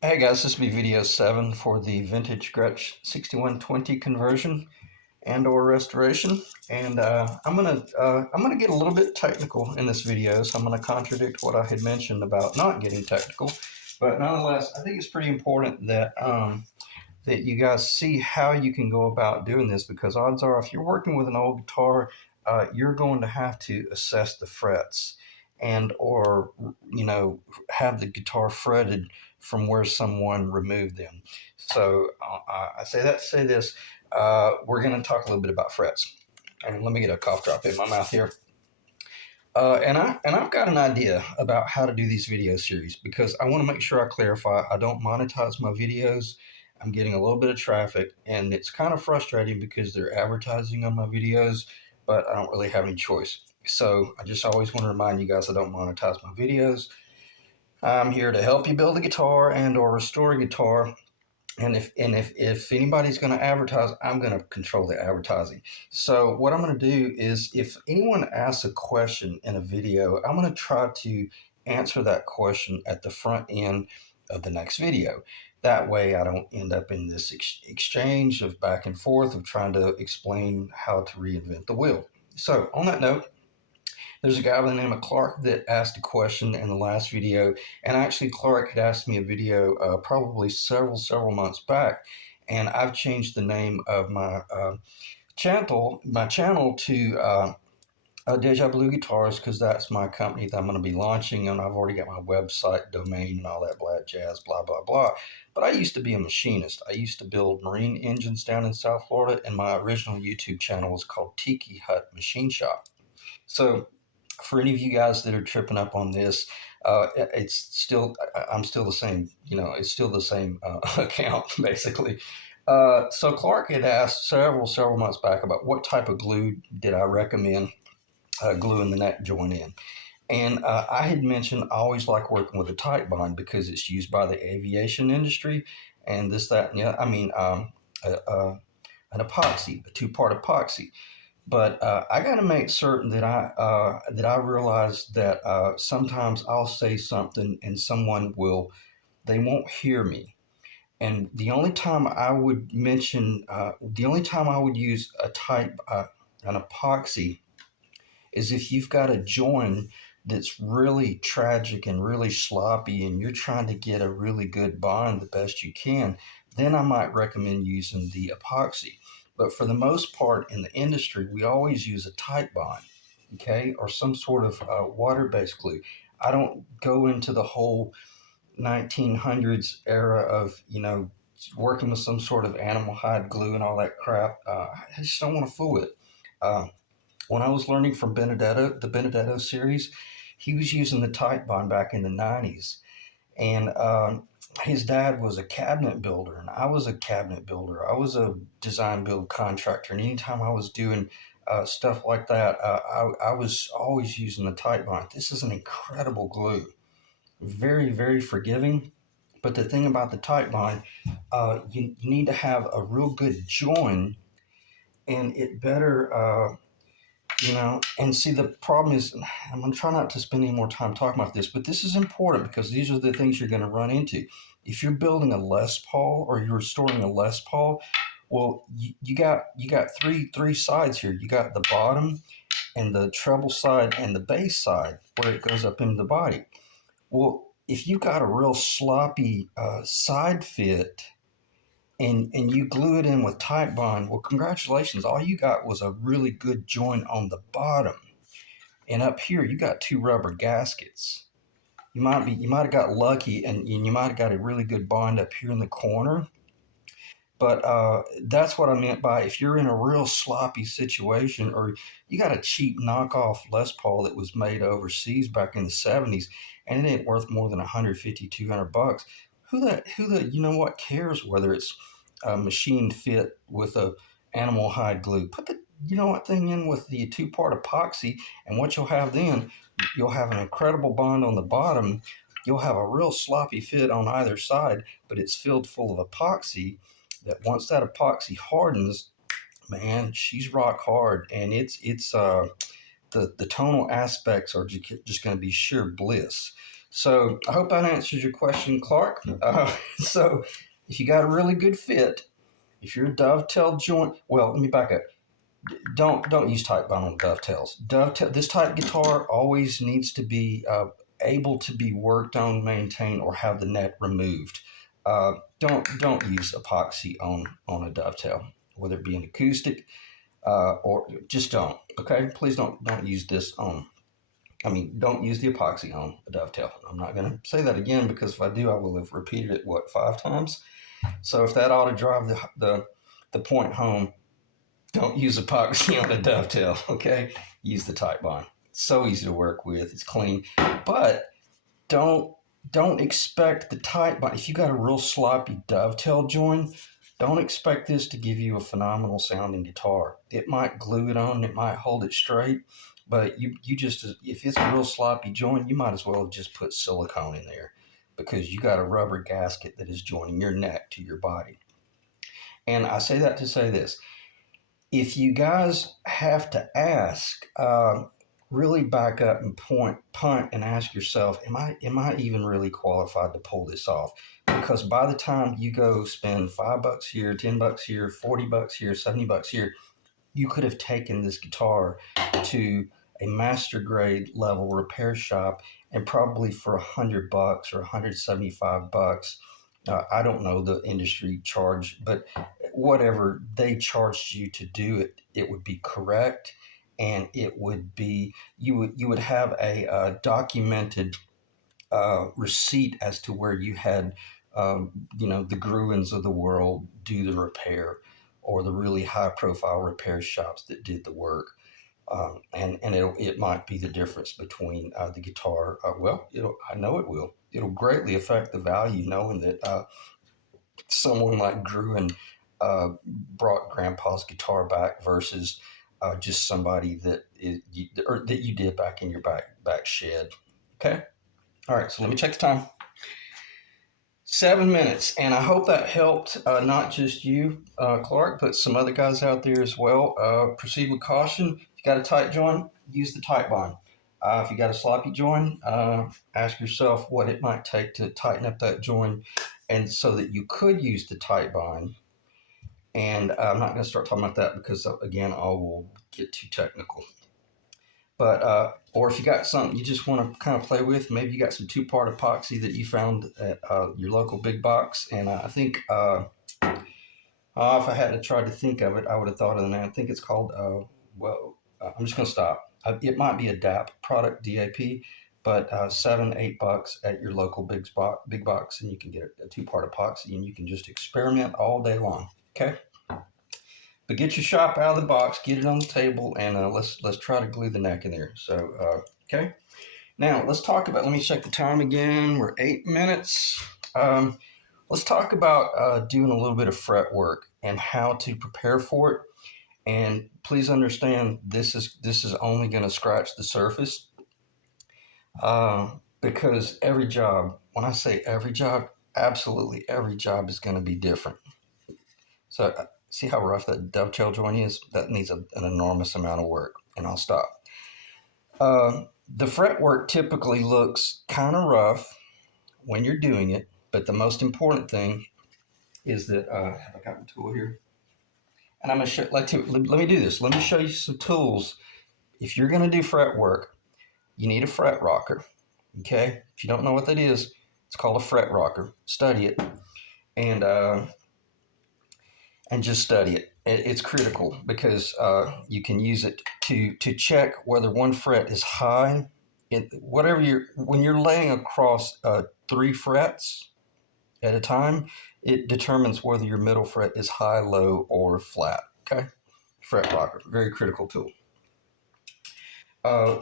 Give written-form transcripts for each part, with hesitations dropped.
Hey guys, this will be video 7 for the vintage Gretsch 6120 conversion and or restoration. And I'm gonna get a little bit technical in this video, so I'm gonna contradict what I had mentioned about not getting technical. But nonetheless, I think it's pretty important that you guys see how you can go about doing this, because odds are if you're working with an old guitar, you're going to have to assess the frets and or have the guitar fretted from where someone removed them. So I say that to say this. We're going to talk a little bit about frets, and let me get a cough drop in my mouth here. I've got an idea about how to do these video series, because I want to make sure I clarify I don't monetize my videos. I'm getting a little bit of traffic, and it's kind of frustrating because they're advertising on my videos, but I don't really have any choice. So I just always want to remind you guys I don't monetize my videos. I'm here to help you build a guitar and or restore a guitar, and if anybody's going to advertise, I'm going to control the advertising. So what I'm going to do is, if anyone asks a question in a video, I'm going to try to answer that question at the front end of the next video. That way I don't end up in this exchange of back and forth of trying to explain how to reinvent the wheel. So on that note, there's a guy by the name of Clark that asked a question in the last video, and actually Clark had asked me a video probably several months back, and I've changed the name of my channel to Deja Blue Guitars, because that's my company that I'm going to be launching, and I've already got my website domain and all that blah jazz, blah blah blah. But I used to be a machinist. I used to build marine engines down in South Florida, and my original YouTube channel was called Tiki Hut Machine Shop. So for any of you guys that are tripping up on this, it's still I'm still the same. It's still the same account basically. So Clark had asked several months back about what type of glue did I recommend gluing the neck joint in, and I had mentioned I always like working with a tight bond because it's used by the aviation industry, and this that and yeah, I mean an epoxy, a two-part epoxy. But I got to make certain that I realize that sometimes I'll say something and someone will they won't hear me. And the only time I would use a type an epoxy is if you've got a joint that's really tragic and really sloppy, and you're trying to get a really good bond the best you can. Then I might recommend using the epoxy. But for the most part in the industry, we always use a tight bond, okay, or some sort of water-based glue. I don't go into the whole 1900s era of working with some sort of animal hide glue and all that crap. I just don't want to fool with it. Uh, when I was learning from Benedetto, the Benedetto series, he was using the tight bond back in the 90s. And his dad was a cabinet builder, and I was a cabinet builder. I was a design build contractor. And anytime I was doing stuff like that, I was always using the tight bond. This is an incredible glue, very forgiving. But the thing about the tight bond, you need to have a real good join, and it better and see, the problem is, I'm going to try not to spend any more time talking about this, but this is important because these are the things you're going to run into. If you're building a Les Paul or you're restoring a Les Paul, well, you got three sides here. You got the bottom and the treble side and the bass side where it goes up into the body. Well, if you got a real sloppy side fit and you glue it in with tight bond, well, congratulations, all you got was a really good joint on the bottom, and up here you got two rubber gaskets. You might have got lucky, and you might have got a really good bond up here in the corner. But that's what I meant by, if you're in a real sloppy situation, or you got a cheap knockoff Les Paul that was made overseas back in the 70s, and it ain't worth more than 150, 200 bucks. Who the what cares whether it's a machine fit with a animal hide glue? Put the thing in with the two-part epoxy, and what you'll have then, you'll have an incredible bond on the bottom. You'll have a real sloppy fit on either side, but it's filled full of epoxy, that once that epoxy hardens, man, she's rock hard, and it's the tonal aspects are just going to be sheer bliss. So I hope that answers your question, Clark. So if you got a really good fit, if you're a dovetail joint, well, let me back up. Don't use tight bond on dovetails. Dovetail. This type guitar always needs to be able to be worked on, maintained, or have the neck removed. Don't use epoxy on a dovetail, whether it be an acoustic or just don't. Okay, please don't use this on. I mean, don't use the epoxy on a dovetail. I'm not going to say that again because if I do, I will have repeated it what 5 times. So if that ought to drive the point home, don't use epoxy on a dovetail. Okay, use the tight bond. It's so easy to work with. It's clean, but don't don't expect the tight bond. If you got a real sloppy dovetail join, don't expect this to give you a phenomenal sounding guitar. It might glue it on, it might hold it straight, but you just if it's a real sloppy joint, you might as well just put silicone in there because you got a rubber gasket that is joining your neck to your body. And I say that to say this: if you guys have to ask, really back up and punt, and ask yourself, am I even really qualified to pull this off? Because by the time you go spend $5 here, $10 here, $40 here, $70 here, you could have taken this guitar to a master grade level repair shop and probably for $100 or $175. I don't know the industry charge, but whatever they charged you to do it, it would be correct, and it would be you would have a documented receipt as to where you had, the Gruins of the world do the repair, or the really high profile repair shops that did the work. And it might be the difference between the guitar. Well, I know it will. It'll greatly affect the value knowing that someone like Gruen brought Grandpa's guitar back versus just somebody or that you did back in your back shed. Okay. All right. So let me check the time. 7 minutes, and I hope that helped not just you, Clark, but some other guys out there as well. Proceed with caution. If you got a tight joint, use the tight bond. If you got a sloppy joint, ask yourself what it might take to tighten up that joint, and so that you could use the tight bond. And I'm not going to start talking about that because, again, I will get too technical. But or if you got something you just want to kind of play with, maybe you got some two-part epoxy that you found at your local big box. And I think if I hadn't tried to think of it, I would have thought of the name. I think it's called. I'm just going to stop. It might be a DAP product, DAP, but $7-8 at your local big box, and you can get a two-part epoxy, and you can just experiment all day long. Okay. But get your shop out of the box, get it on the table, and let's try to glue the neck in there. So okay. Now let's talk about. Let me check the time again. We're 8 minutes. Let's talk about doing a little bit of fret work and how to prepare for it. And please understand, this is only going to scratch the surface, because every job. When I say every job, absolutely every job is going to be different. So see how rough that dovetail joint is? That needs an enormous amount of work. And I'll stop. The fretwork typically looks kind of rough when you're doing it, but the most important thing is that have I got my tool here? And I'm gonna show. Let me do this. Let me show you some tools. If you're gonna do fret work, you need a fret rocker. Okay. If you don't know what that is, it's called a fret rocker. Study it, and just study it. It's critical because you can use it to check whether one fret is high. When you're laying across 3 frets at a time, it determines whether your middle fret is high, low, or flat. Okay, fret rocker, very critical tool.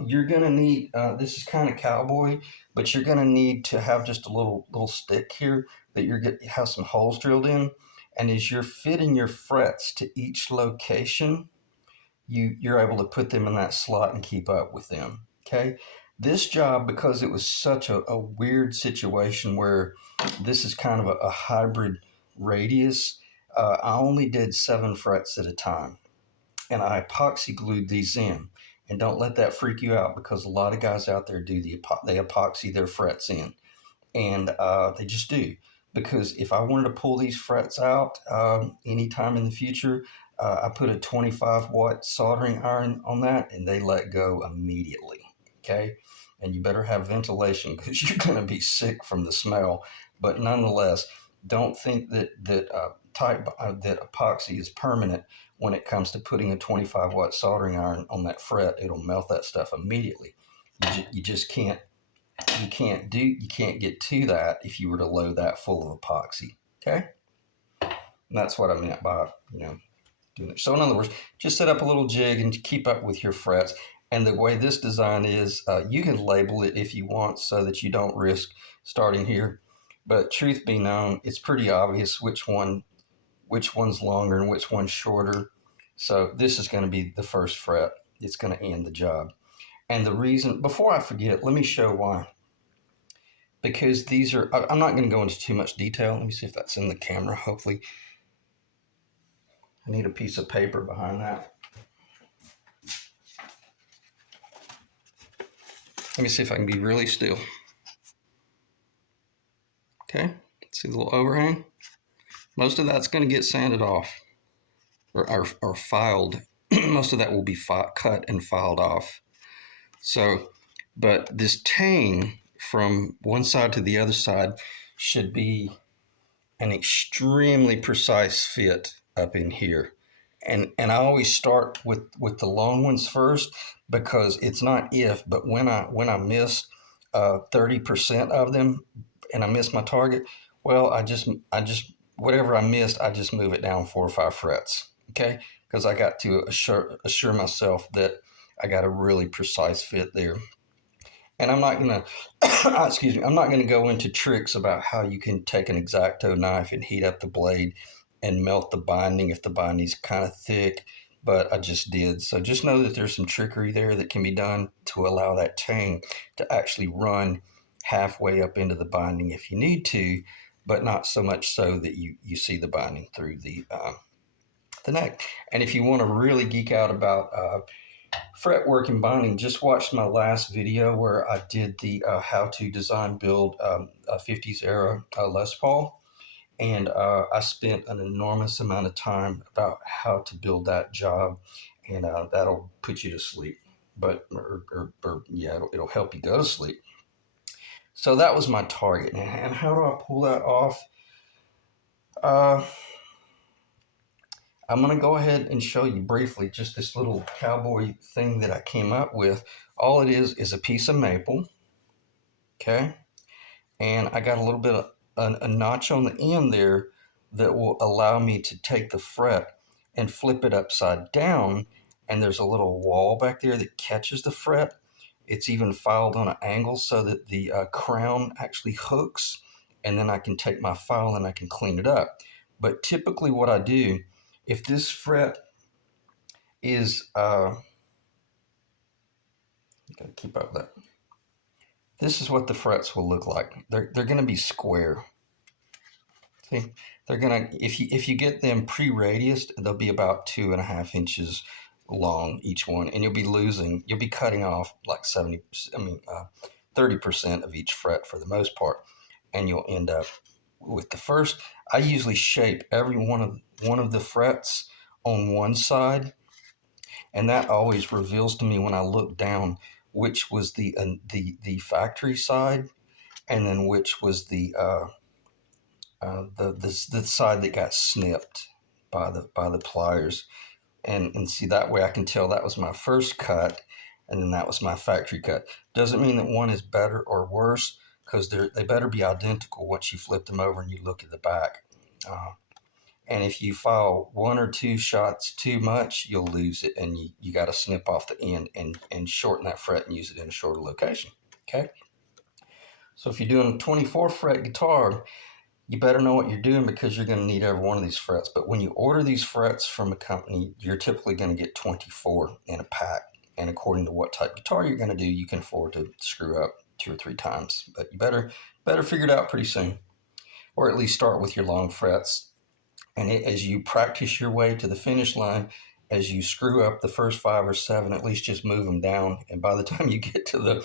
You're gonna need this is kind of cowboy, but you're gonna need to have just a little stick here that have some holes drilled in, and as you're fitting your frets to each location, you're able to put them in that slot and keep up with them. Okay, this job, because it was such a weird situation where this is kind of a hybrid radius, I only did 7 frets at a time, and I epoxy glued these in. And don't let that freak you out, because a lot of guys out there do they epoxy their frets in, and they just do. Because if I wanted to pull these frets out anytime in the future, I put a 25-watt soldering iron on that, and they let go immediately. Okay, and you better have ventilation because you're going to be sick from the smell. But nonetheless, don't think that epoxy is permanent. When it comes to putting a 25-watt soldering iron on that fret, it'll melt that stuff immediately. You just can't you can't get to that if you were to load that full of epoxy. Okay, and that's what I meant by doing it. So in other words, just set up a little jig and keep up with your frets. And the way this design is, you can label it if you want, so that you don't risk starting here. But truth be known, it's pretty obvious which one's longer and which one's shorter. So this is going to be the first fret. It's going to end the job. And the reason, before I forget, let me show why. Because these are, I'm not going to go into too much detail. Let me see if that's in the camera, hopefully. I need a piece of paper behind that. Let me see if I can be really still. Okay, see the little overhang? Most of that's going to get sanded off or filed. Most of that will be cut and filed off. So, but this tang from one side to the other side should be an extremely precise fit up in here. And I always start with the long ones first, because it's not if, but when I miss 30% of them and I miss my target, well, I just whatever I missed, I just move it down 4 or 5 frets. Okay, because I got to assure myself that I got a really precise fit there. And I'm not gonna excuse me, I'm not gonna go into tricks about how you can take an X-Acto knife and heat up the blade and melt the binding if the binding's kind of thick, but I just did. So just know that there's some trickery there that can be done to allow that tang to actually run halfway up into the binding if you need to, but not so much so that you see the binding through the neck. And if you want to really geek out about fretwork and binding, just watch my last video where I did the how to design build a 50s era Les Paul. And I spent an enormous amount of time about how to build that job, and that'll put you to sleep. But, yeah, it'll help you go to sleep. So that was my target. And how do I pull that off? Uh, I'm going to go ahead and show you briefly just this little cowboy thing that I came up with. All it is a piece of maple, okay? And I got a little bit of a notch on the end there that will allow me to take the fret and flip it upside down. And there's a little wall back there that catches the fret. It's even filed on an angle so that the crown actually hooks. And then I can take my file and I can clean it up. But typically what I do, if this fret is, gotta keep up with that. This is what the frets will look like. They're going to be square. See, they're gonna, if you get them pre-radiused, they'll be about 2.5 inches long each one, and you'll be cutting off like 30% of each fret for the most part, and you'll end up with the first. I usually shape every one of the frets on one side, and that always reveals to me when I look down which was the factory side, and then which was the side that got snipped by the pliers, and see, that way I can tell that was my first cut, and then that was my factory cut. Doesn't mean that one is better or worse, because they better be identical once you flip them over and you look at the back. And if you file 1 or 2 shots too much, you'll lose it, and you got to snip off the end and shorten that fret and use it in a shorter location. Okay. So if you're doing a 24 fret guitar, you better know what you're doing, because you're going to need every one of these frets. But when you order these frets from a company, you're typically going to get 24 in a pack. And according to what type of guitar you're going to do, you can afford to screw up 2 or 3 times. But you better figure it out pretty soon, or at least start with your long frets. And as you practice your way to the finish line, as you screw up the first 5 or 7, at least just move them down. And by the time you get to the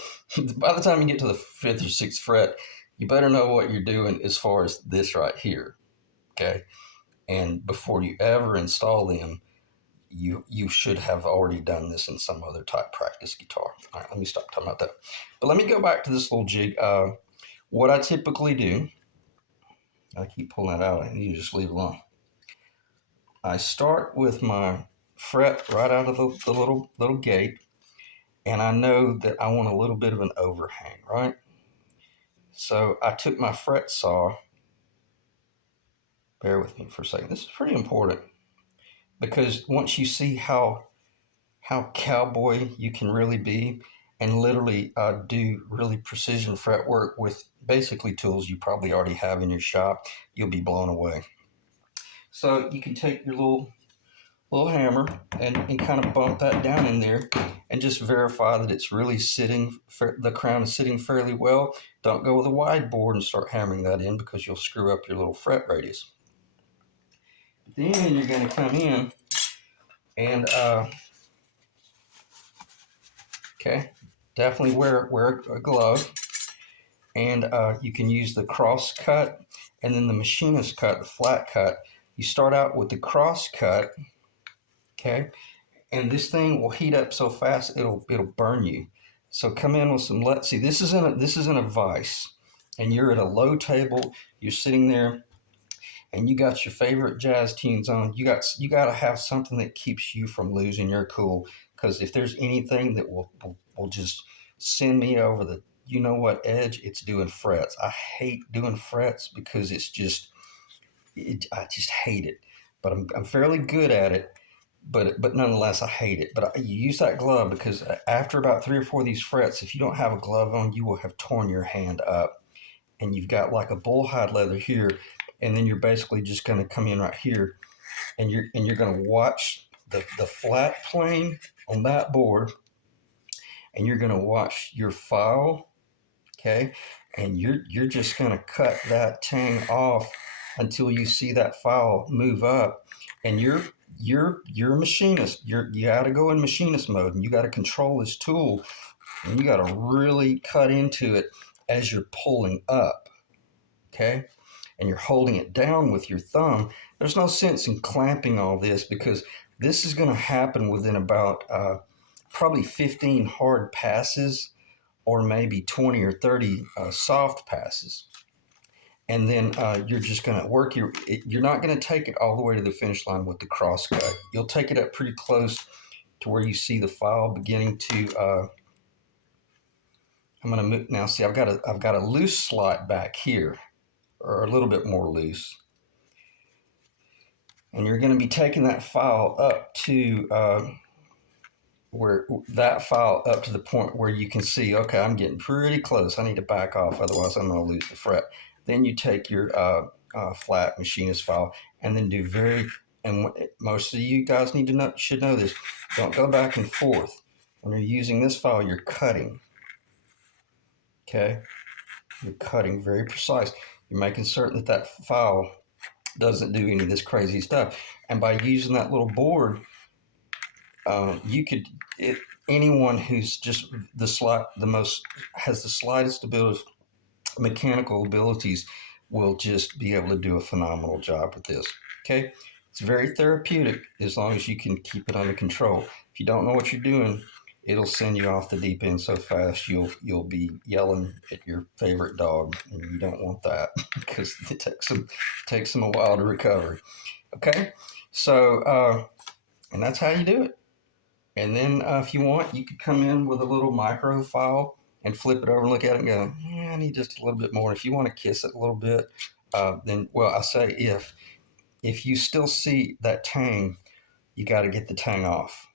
by the time you get to the 5th or 6th fret, you better know what you're doing as far as this right here. Okay. And before you ever install them, you should have already done this in some other type practice guitar. All right, let me stop talking about that. But let me go back to this little jig. What I typically do, I keep pulling that out, and you just leave it alone. I start with my fret right out of the little gate, and I know that I want a little bit of an overhang, right? So I took my fret saw. Bear with me for a second. This is pretty important because once you see how cowboy you can really be and literally do really precision fret work with basically tools you probably already have in your shop, you'll be blown away. So you can take your little hammer and kind of bump that down in there and just verify that it's really sitting, the crown is sitting fairly well. Don't go with a wide board and start hammering that in because you'll screw up your little fret radius. Then you're going to come in and okay, definitely wear a glove, and you can use the cross cut and then the machinist cut, the flat cut. You start out with the cross cut, okay, and this thing will heat up so fast it'll burn you. So come in with some. Let's see. This is in a vise, and you're at a low table. You're sitting there, and you got your favorite jazz tunes on. You got to have something that keeps you from losing your cool. Because if there's anything that will just send me over the edge, it's doing frets. I hate doing frets because I just hate it. But I'm fairly good at it. But nonetheless, I hate it. But you use that glove because after about 3 or 4 of these frets, if you don't have a glove on, you will have torn your hand up. And you've got like a bullhide leather here, and then you're basically just going to come in right here, and you're going to watch the flat plane on that board, and you're going to watch your file, okay, and you're just going to cut that tang off until you see that file move up, and you're a machinist. You got to go in machinist mode, and you got to control this tool, and you got to really cut into it as you're pulling up, okay, and you're holding it down with your thumb. There's no sense in clamping all this because this is going to happen within about probably 15 hard passes or maybe 20 or 30 soft passes. And then you're just going to work you're not going to take it all the way to the finish line with the cross cut. You'll take it up pretty close to where you see the file beginning to, I'm going to move now. See, I've got a loose slot back here, or a little bit more loose. And you're going to be taking that file up to the point where you can see, okay, I'm getting pretty close. I need to back off, otherwise I'm going to lose the fret. Then you take your flat machinist file and then and most of you guys should know this. Don't go back and forth. When you're using this file, you're cutting. Okay, you're cutting very precise. You're making certain that file doesn't do any of this crazy stuff. And by using that little board, anyone who's just has the slightest mechanical abilities will just be able to do a phenomenal job with this. Okay, it's very therapeutic as long as you can keep it under control. If you don't know what you're doing, it'll send you off the deep end so fast you'll be yelling at your favorite dog, and you don't want that because it takes them a while to recover. Okay, so and that's how you do it. And then if you want, you could come in with a little micro file and flip it over and look at it and go, I need just a little bit more. If you want to kiss it a little bit, then, well, I say if you still see that tang, you got to get the tang off.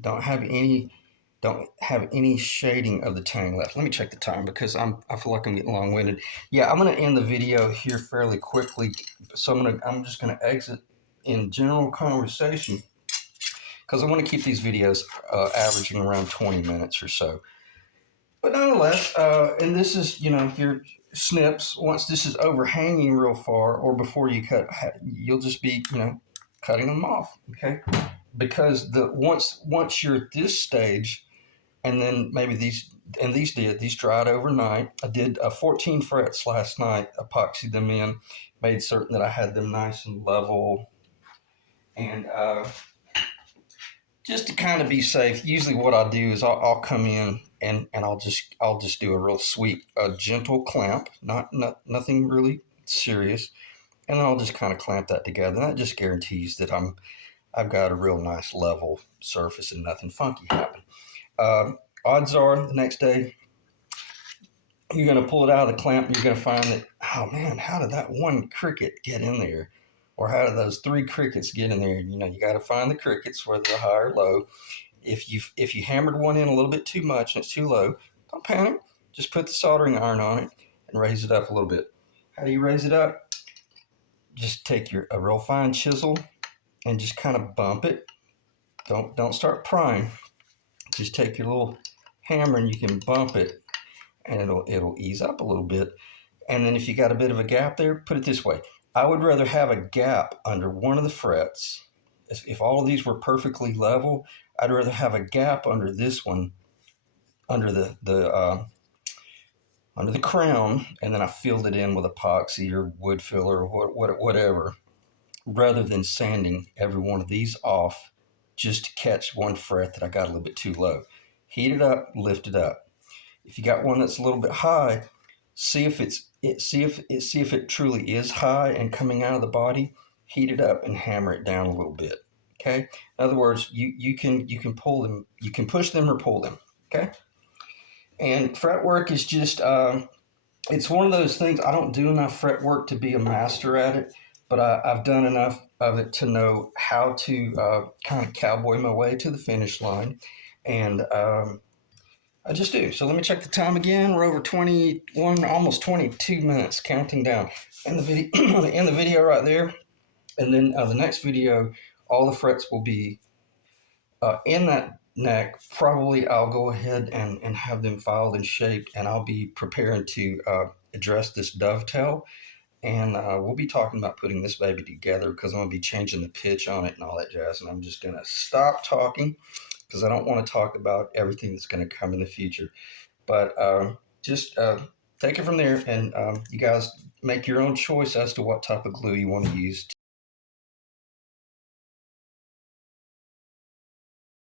Don't have any shading of the tang left. Let me check the time because I feel like I'm getting long-winded. Yeah, I'm going to end the video here fairly quickly. So I'm just going to exit in general conversation because I want to keep these videos averaging around 20 minutes or so. But nonetheless, and this is, your snips. Once this is overhanging real far or before you cut, you'll just be, cutting them off, okay? because the once you're at this stage, and then maybe these dried overnight. I did 14 frets last night, epoxied them in, made certain that I had them nice and level, and just to kind of be safe. Usually, what I'll do is I'll come in and I'll just do a real sweet, gentle clamp, nothing really serious, and then I'll just kind of clamp that together. And that just guarantees that I've got a real nice level surface and nothing funky happen. Uh, Odds are the next day you're going to pull it out of the clamp and you're going to find that, oh man, how did that one cricket get in there? Or how did those three crickets get in there? You got to find the crickets, whether they're high or low. If you hammered one in a little bit too much and it's too low, don't panic. Just put the soldering iron on it and raise it up a little bit. How do you raise it up? Just take a real fine chisel and just kind of bump it. Don't start prying. Just take your little hammer and you can bump it, and it'll ease up a little bit. And then if you got a bit of a gap there, put it this way. I would rather have a gap under one of the frets. If all of these were perfectly level, I'd rather have a gap under this one, under under the crown, and then I filled it in with epoxy or wood filler or whatever, rather than sanding every one of these off just to catch one fret that I got a little bit too low. Heat it up, lift it up. If you got one that's a little bit high, see if it truly is high and coming out of the body. Heat it up and hammer it down a little bit. Okay. In other words, you can pull them, you can push them or pull them. Okay. And fret work is just it's one of those things. I don't do enough fret work to be a master at it, but I've done enough of it to know how to kind of cowboy my way to the finish line, and I just do. So let me check the time again. We're over 21, almost 22 minutes, counting down. In the video, in the video right there, and then the next video, all the frets will be in that neck. Probably I'll go ahead and have them filed and shaped, and I'll be preparing to address this dovetail. And we'll be talking about putting this baby together because I'm going to be changing the pitch on it and all that jazz. And I'm just going to stop talking because I don't want to talk about everything that's going to come in the future. But just take it from there, and you guys make your own choice as to what type of glue you want to use